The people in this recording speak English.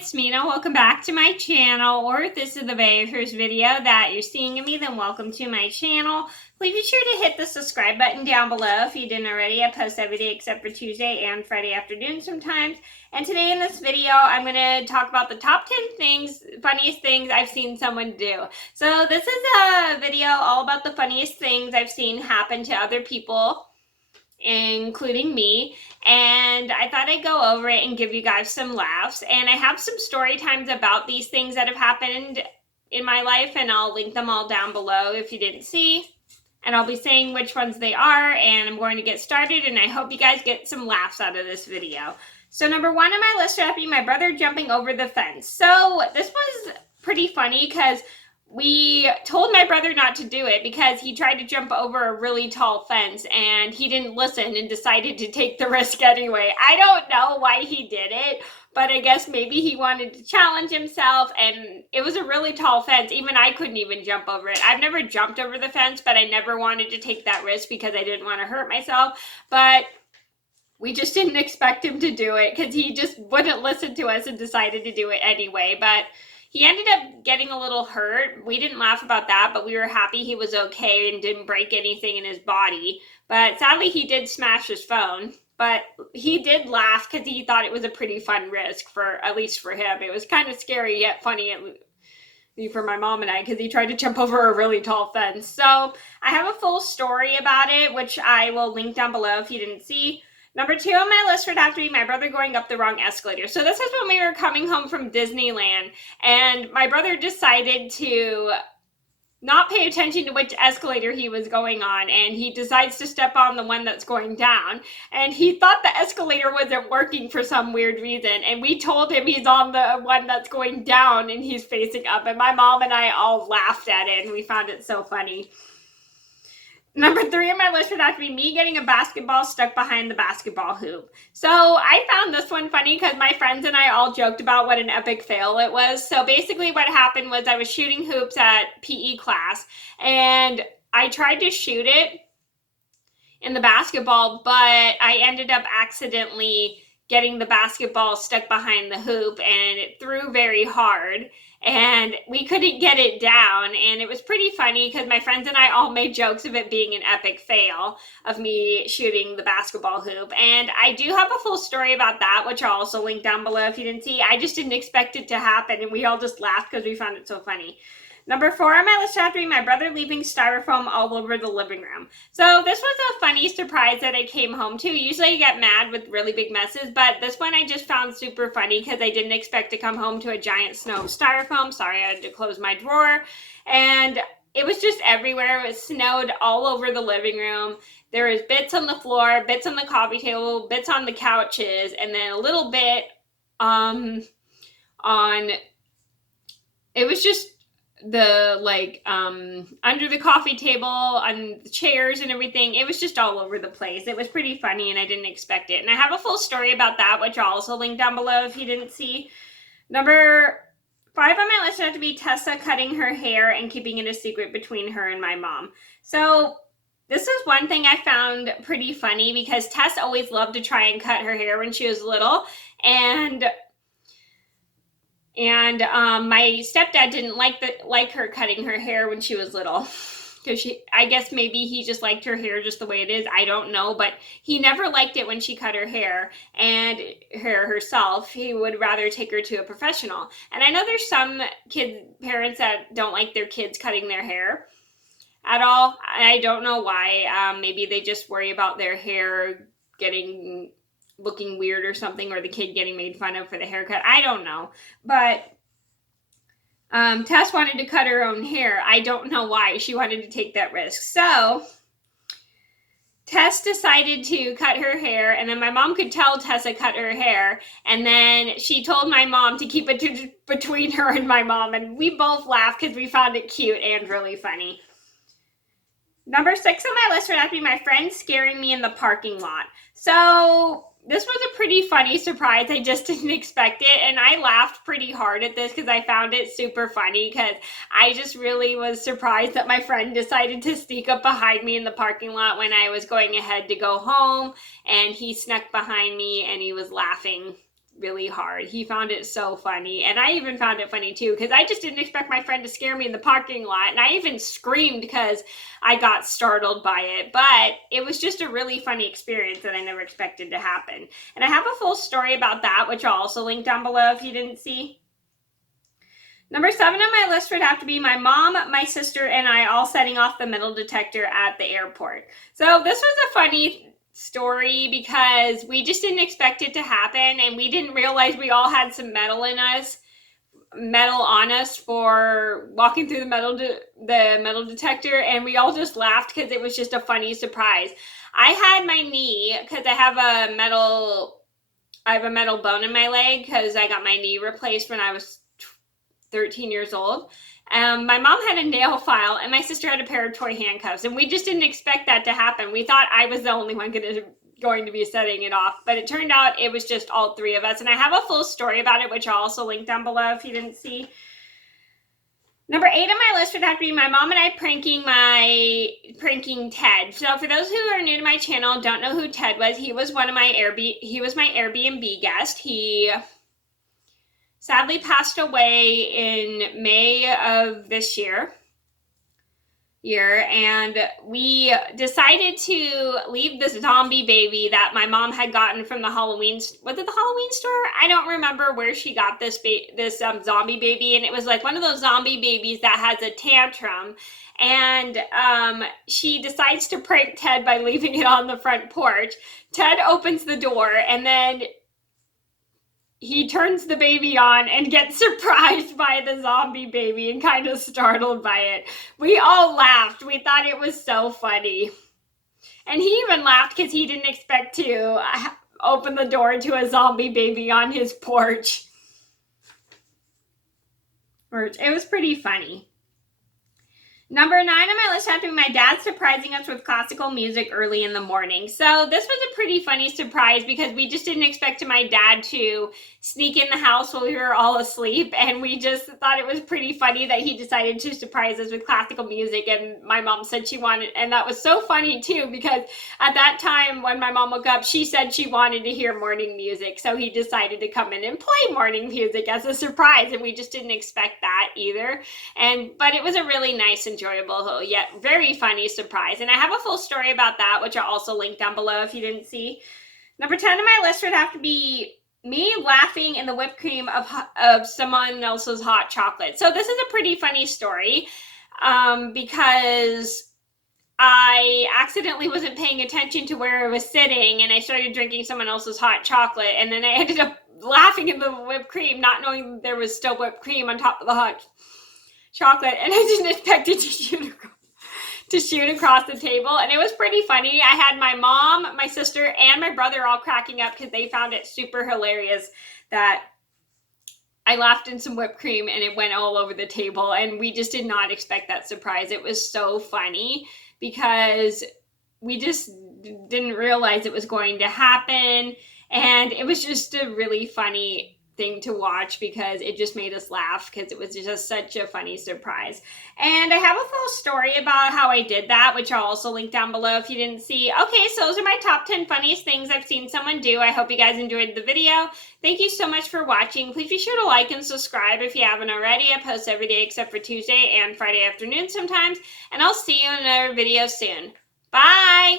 it's Mena. Welcome back to my channel, or if this is the very first video that you're seeing of me, then welcome to my channel. Please be sure to hit the subscribe button down below if you didn't already. I post every day except for Tuesday and Friday afternoon sometimes. And today in this video, I'm going to talk about the top 10 funniest things I've seen someone do. So this is a video all about the funniest things I've seen happen to other people, including me, and I thought I'd go over it and give you guys some laughs. And I have some story times about these things that have happened in my life, and I'll link them all down below if you didn't see, and I'll be saying which ones they are. And I'm going to get started, and I hope you guys get some laughs out of this video. So number one on my list would have to be my brother jumping over the fence. So this was pretty funny because we told my brother not to do it because he tried to jump over a really tall fence and he didn't listen and decided to take the risk anyway. I don't know why he did it, but I guess maybe he wanted to challenge himself, and it was a really tall fence. Even I couldn't even jump over it. I've never jumped over the fence, but I never wanted to take that risk because I didn't want to hurt myself. But we just didn't expect him to do it because he just wouldn't listen to us and decided to do it anyway. But he ended up getting a little hurt. We didn't laugh about that, but we were happy he was okay and didn't break anything in his body. But sadly, he did smash his phone. But he did laugh because he thought it was a pretty fun risk, at least for him. It was kind of scary yet funny for my mom and I, because he tried to jump over a really tall fence. So I have a full story about it, which I will link down below if you didn't see. Number two on my list would have to be my brother going up the wrong escalator. So this is when we were coming home from Disneyland, and my brother decided to not pay attention to which escalator he was going on, and he decides to step on the one that's going down, and he thought the escalator wasn't working for some weird reason, and we told him he's on the one that's going down and he's facing up, and my mom and I all laughed at it, and we found it so funny. Number three on my list would have to be me getting a basketball stuck behind the basketball hoop. So I found this one funny because my friends and I all joked about what an epic fail it was. So basically what happened was I was shooting hoops at PE class, and I tried to shoot it in the basketball, but I ended up accidentally getting the basketball stuck behind the hoop, and it threw very hard, and we couldn't get it down. And it was pretty funny because my friends and I all made jokes of it being an epic fail of me shooting the basketball hoop. And I do have a full story about that, which I'll also link down below if you didn't see. I just didn't expect it to happen, and we all just laughed because we found it so funny. Number four on my list would have to be my brother leaving styrofoam all over the living room. So this was a funny surprise that I came home to. Usually I get mad with really big messes, but this one I just found super funny because I didn't expect to come home to a giant snow of styrofoam. Sorry, I had to close my drawer. And it was just everywhere. It was snowed all over the living room. There was bits on the floor, bits on the coffee table, bits on the couches, and then a little bit it was just under the coffee table, on the chairs and everything. It was just all over the place. It was pretty funny, and I didn't expect it. And I have a full story about that, which I'll also link down below if you didn't see. Number five on my list would have to be Tessa cutting her hair and keeping it a secret between her and my mom. So this is one thing I found pretty funny because Tess always loved to try and cut her hair when she was little, and my stepdad didn't like her cutting her hair when she was little, because I guess maybe he just liked her hair just the way it is. I don't know, but he never liked it when she cut her hair and hair herself. He would rather take her to a professional. And I know there's some parents that don't like their kids cutting their hair at all. I don't know why. Maybe they just worry about their hair looking weird or something, or the kid getting made fun of for the haircut. I don't know. But Tess wanted to cut her own hair. I don't know why she wanted to take that risk. So Tess decided to cut her hair, and then my mom could tell Tessa cut her hair, and then she told my mom to keep it between her and my mom, and we both laughed because we found it cute and really funny. Number six on my list would have to be my friend scaring me in the parking lot. So this was a pretty funny surprise. I just didn't expect it, and I laughed pretty hard at this because I found it super funny, because I just really was surprised that my friend decided to sneak up behind me in the parking lot when I was going ahead to go home, and he snuck behind me and he was laughing really hard. He found it so funny, and I even found it funny too, because I just didn't expect my friend to scare me in the parking lot, and I even screamed because I got startled by it. But it was just a really funny experience that I never expected to happen. And I have a full story about that, which I'll also link down below if you didn't see. Number 7 on my list would have to be my mom, my sister, and I all setting off the metal detector at the airport. So this was a funny story because we just didn't expect it to happen, and we didn't realize we all had some metal on us for walking through the metal detector, and we all just laughed because it was just a funny surprise. I had my knee, because I have a metal bone in my leg because I got my knee replaced when I was 13 years old. My mom had a nail file, and my sister had a pair of toy handcuffs, and we just didn't expect that to happen. We thought I was the only one going to be setting it off, but it turned out it was just all 3 of us, and I have a full story about it, which I'll also link down below if you didn't see. Number 8 on my list would have to be my mom and I pranking Ted. So for those who are new to my channel, don't know who Ted was, he was my Airbnb guest. He sadly passed away in May of this year, and we decided to leave this zombie baby that my mom had gotten from the Halloween, was it the Halloween store? I don't remember where she got this zombie baby, and it was like one of those zombie babies that has a tantrum, and she decides to prank Ted by leaving it on the front porch. Ted opens the door, and then he turns the baby on and gets surprised by the zombie baby and kind of startled by it. We all laughed. We thought it was so funny. And he even laughed because he didn't expect to open the door to a zombie baby on his porch. It was pretty funny. Number 9 on my list had to be my dad surprising us with classical music early in the morning. So this was a pretty funny surprise because we just didn't expect my dad to sneak in the house while we were all asleep, and we just thought it was pretty funny that he decided to surprise us with classical music, and my mom said she wanted, and that was so funny too because at that time when my mom woke up, she said she wanted to hear morning music, so he decided to come in and play morning music as a surprise, and we just didn't expect that either. But it was a really nice, enjoyable, yet very funny surprise, and I have a full story about that, which I'll also link down below if you didn't see. Number 10 on my list would have to be me laughing in the whipped cream of someone else's hot chocolate. So this is a pretty funny story because I accidentally wasn't paying attention to where I was sitting, and I started drinking someone else's hot chocolate, and then I ended up laughing in the whipped cream, not knowing there was still whipped cream on top of the hot chocolate, and I didn't expect it to shoot across the table, and it was pretty funny. I had my mom, my sister, and my brother all cracking up because they found it super hilarious that I laughed in some whipped cream and it went all over the table, and we just did not expect that surprise. It was so funny because we just didn't realize it was going to happen, and it was just a really funny thing to watch because it just made us laugh because it was just such a funny surprise. And I have a full story about how I did that, which I'll also link down below if you didn't see. Okay, so those are my top 10 funniest things I've seen someone do. I hope you guys enjoyed the video. Thank you so much for watching. Please be sure to like and subscribe if you haven't already. I post every day except for Tuesday and Friday afternoon sometimes, and I'll see you in another video soon. Bye!